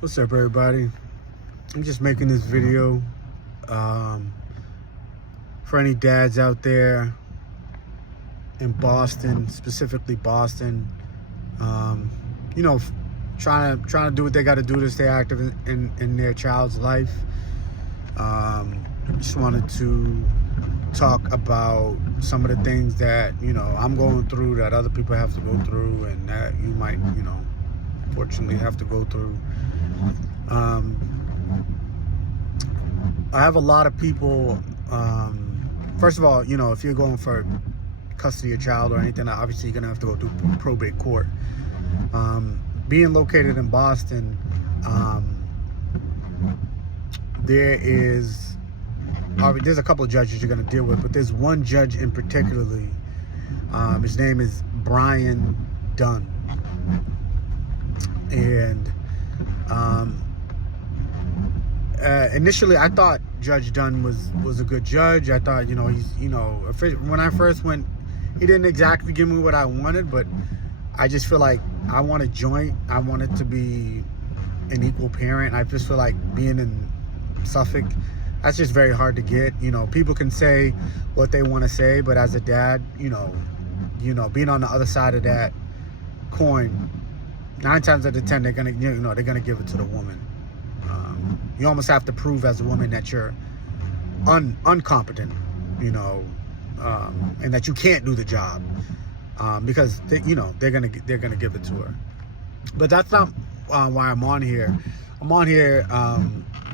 What's up, everybody? I'm just making this video for any dads out there in Boston, specifically Boston. Um, you know, trying to do what they got to do to stay active in their child's life. Just wanted to talk about some of the things that I'm going through, that other people have to go through, and that you might fortunately have to go through. I have a lot of people. First of all, if you're going for custody of child or anything, obviously you're gonna have to go through probate court. Being located in Boston, there's a couple of judges you're gonna deal with, but there's one judge in particularly. His name is Brian Dunn, and initially I thought Judge Dunn was a good judge. I thought, when I first went, he didn't exactly give me what I wanted, but I just feel like I want a joint. I want it to be an equal parent. I just feel like being in Suffolk, that's just very hard to get. People can say what they want to say, but as a dad, being on the other side of that coin, 9 times out of 10, they're gonna give it to the woman. You almost have to prove as a woman that you're uncompetent, and that you can't do the job, because they're gonna give it to her. But that's not why I'm on here. I'm on here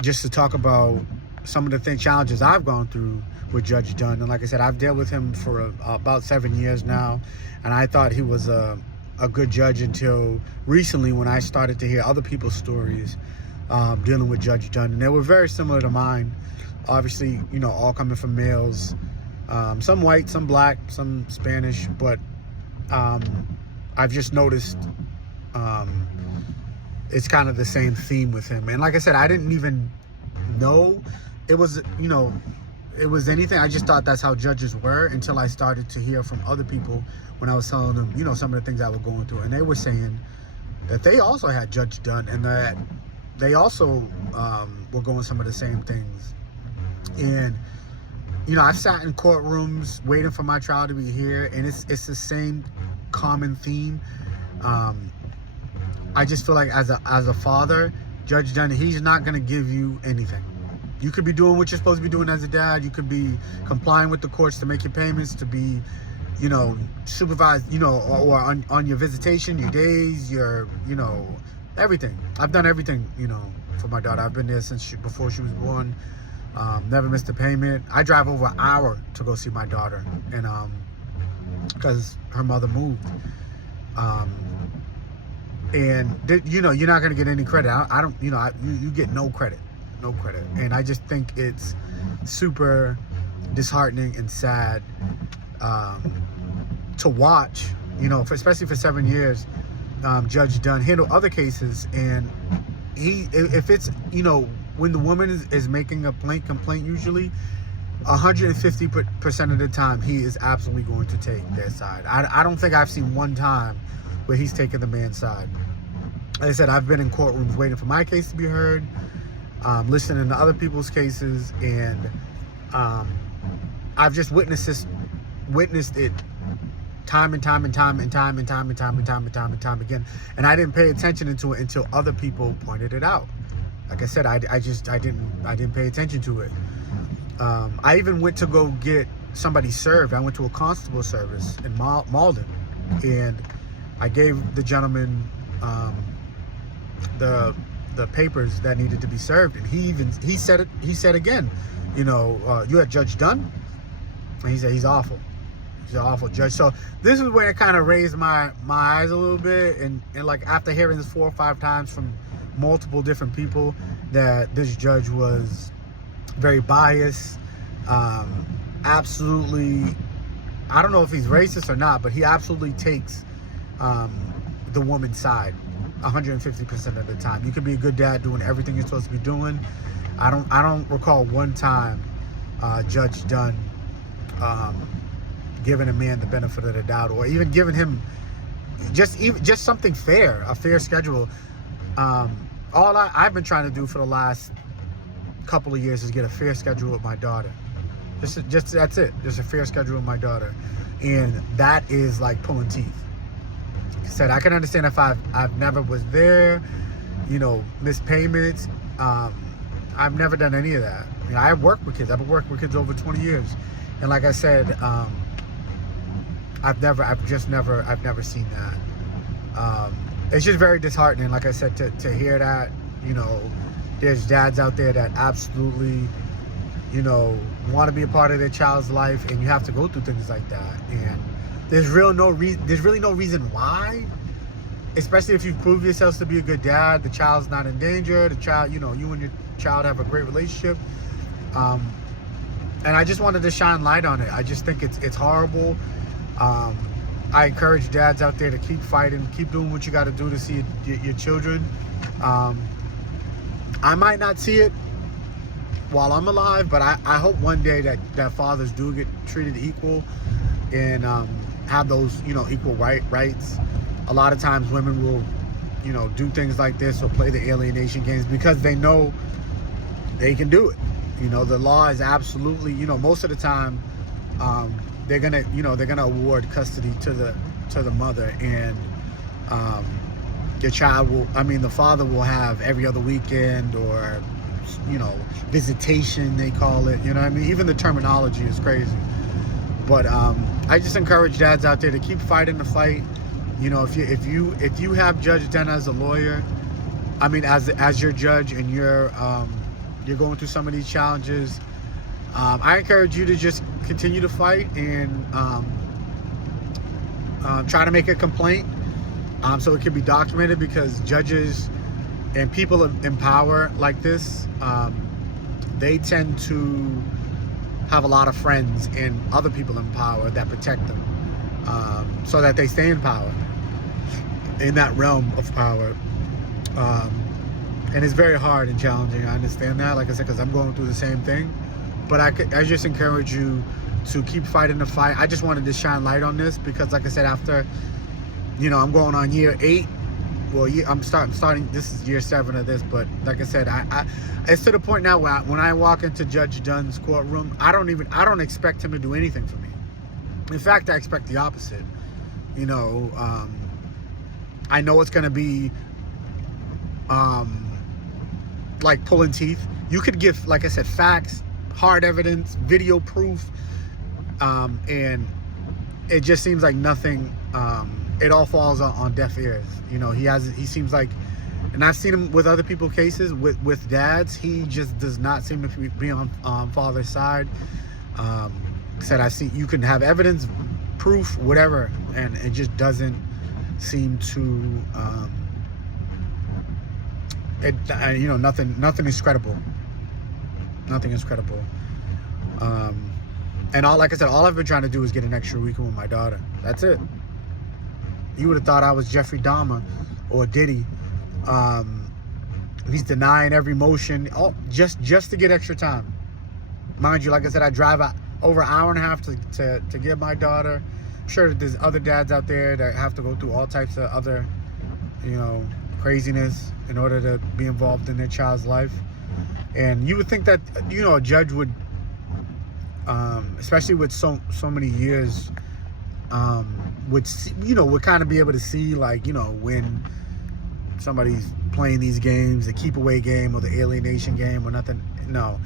just to talk about some of the challenges I've gone through with Judge Dunn. And like I said, I've dealt with him for about 7 years now, and I thought he was a good judge until recently, when I started to hear other people's stories dealing with Judge Dunn, and they were very similar to mine. Obviously, all coming from males, some white, some black, some Spanish, but I've just noticed it's kind of the same theme with him. And like I said, I didn't even know it was anything. I just thought that's how judges were, until I started to hear from other people when I was telling them, some of the things I was going through, and they were saying that they also had Judge Dunn, and that they also were going some of the same things. And I've sat in courtrooms waiting for my trial to be here, and it's the same common theme. I just feel like as a father, Judge Dunn, he's not going to give you anything. You could be doing what you're supposed to be doing as a dad. You could be complying with the courts to make your payments, to be supervised, or on your visitation, your days, your everything. I've done everything, for my daughter. I've been there since before she was born. Never missed a payment. I drive over an hour to go see my daughter, and because her mother moved. And you're not going to get any credit. I don't, you get no credit. And I just think it's super disheartening and sad to watch, especially for 7 years. Judge Dunn handle other cases, and if it's when the woman is making a complaint, usually 150% of the time he is absolutely going to take their side. I don't think I've seen one time where he's taken the man's side. Like I said, I've been in courtrooms waiting for my case to be heard, listening to other people's cases, and I've just witnessed it time and time again, and I didn't pay attention to it until other people pointed it out. Like I said, I didn't pay attention to it. I even went to go get somebody served. I went to a constable service in Malden, and I gave the gentleman the papers that needed to be served, and he said again, you had Judge Dunn? And he said he's awful. He's an awful judge. So this is where it kind of raised my eyes a little bit, and like after hearing this 4 or 5 times from multiple different people, that this judge was very biased, absolutely, I don't know if he's racist or not, but he absolutely takes the woman's side 150% of the time. You could be a good dad doing everything you're supposed to be doing. I don't recall one time Judge Dunn giving a man the benefit of the doubt, or even giving him just something fair, a fair schedule. all I've been trying to do for the last couple of years is get a fair schedule with my daughter. Just that's it. Just a fair schedule with my daughter, and that is like pulling teeth. Like I said, I can understand if I've never was there, missed payments. I've never done any of that. I've worked with kids. I've worked with kids over 20 years, and like I said, I've never seen that. It's just very disheartening. Like I said, to hear that, there's dads out there that absolutely, want to be a part of their child's life, and you have to go through things like that. And there's really no reason why. Especially if you've proved yourselves to be a good dad, the child's not in danger, the child, you and your child have a great relationship. And I just wanted to shine light on it. I just think it's horrible. I encourage dads out there to keep fighting, keep doing what you got to do to see your children. I might not see it while I'm alive, but I hope one day that fathers do get treated equal and have those, equal rights. A lot of times women will, do things like this or play the alienation games because they know they can do it. The law is absolutely, most of the time, they're gonna award custody to the mother, and the father will have every other weekend or, visitation, they call it. Even the terminology is crazy. But I just encourage dads out there to keep fighting the fight. If you have Judge Dunn as a lawyer, as your judge, and you're going through some of these challenges, I encourage you to just continue to fight and try to make a complaint so it can be documented, because judges and people in power like this, they tend to have a lot of friends and other people in power that protect them, so that they stay in power, in that realm of power. And it's very hard and challenging. I understand that, like I said, because I'm going through the same thing. But I just encourage you to keep fighting the fight. I just wanted to shine light on this because, like I said, after, I'm going on year 8. Well, I'm starting. This is year 7 of this. But like I said, it's to the point now where when I walk into Judge Dunn's courtroom, I don't expect him to do anything for me. In fact, I expect the opposite. I know it's going to be like pulling teeth. You could give, like I said, facts, hard evidence, video proof, and it just seems like nothing. It all falls on deaf ears. He seems like, and I've seen him with other people's cases with dads. He just does not seem to be on father's side. Said I see you can have evidence, proof, whatever, and it just doesn't seem to. Nothing is credible. Nothing is credible. And like I said, all I've been trying to do is get an extra weekend with my daughter. That's it. You would have thought I was Jeffrey Dahmer or Diddy. He's denying every motion, just to get extra time. Mind you, like I said, I drive over an hour and a half to get my daughter. I'm sure that there's other dads out there that have to go through all types of other, craziness in order to be involved in their child's life. And you would think that, a judge would, especially with so many years, would see, would kind of be able to see, like, when somebody's playing these games, the keep away game or the alienation game or nothing. No,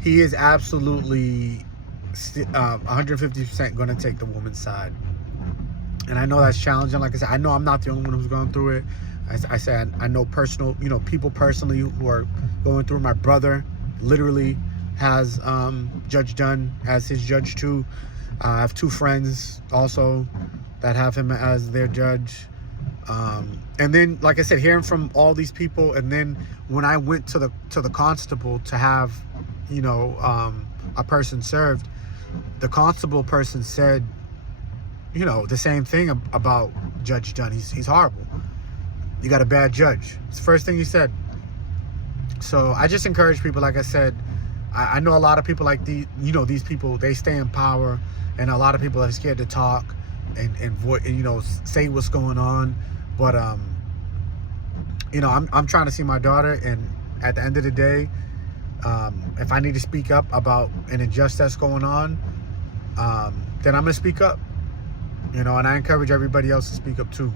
he is absolutely 150% going to take the woman's side. And I know that's challenging. Like I said, I know I'm not the only one who's gone through it. I said, I know people personally who are going through. My brother literally has Judge Dunn as his judge too. I have 2 friends also that have him as their judge. And then, like I said, hearing from all these people, and then when I went to the constable to have, a person served, the constable person said, the same thing about Judge Dunn. He's horrible. You got a bad judge. It's the first thing he said. So I just encourage people, like I said, I know a lot of people like these people, they stay in power, and a lot of people are scared to talk and say what's going on. But you know, I'm trying to see my daughter, and at the end of the day, if I need to speak up about an injustice that's going on, then I'm gonna speak up. You know, and I encourage everybody else to speak up too.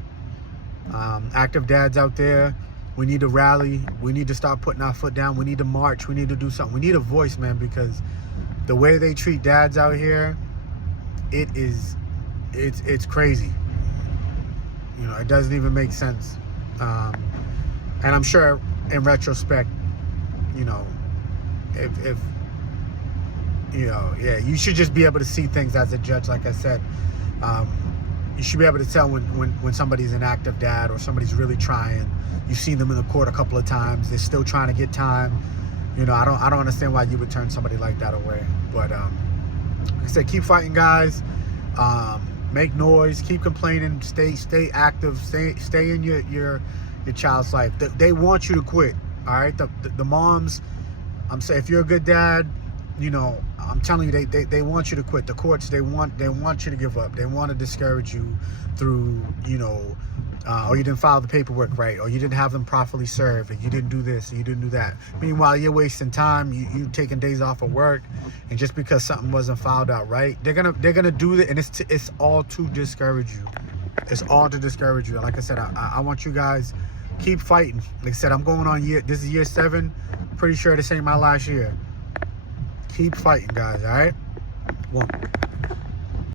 Active dads out there, we need to rally. We need to start putting our foot down. We need to march. We need to do something. We need a voice, man, because the way they treat dads out here, it's crazy. You know, it doesn't even make sense. And I'm sure in retrospect, you know, if you know, yeah, you should just be able to see things as a judge. Like I said, you should be able to tell when somebody's an active dad or somebody's really trying. You've seen them in the court a couple of times. They're still trying to get time. You know, I don't understand why you would turn somebody like that away. But like I said, keep fighting, guys. Make noise. Keep complaining. Stay active. Stay in your child's life. They want you to quit. All right. The moms. I'm saying, if you're a good dad, you know, I'm telling you, they want you to quit. The courts, they want you to give up. They want to discourage you through, you know, or you didn't file the paperwork right, or you didn't have them properly served, and you didn't do this, and you didn't do that. Meanwhile, you're wasting time. You taking days off of work, and just because something wasn't filed out right, they're gonna do it, and it's all to discourage you. It's all to discourage you. Like I said, I want you guys keep fighting. Like I said, I'm going on this is year 7. Pretty sure this ain't my last year. Keep fighting, guys. All right. 1.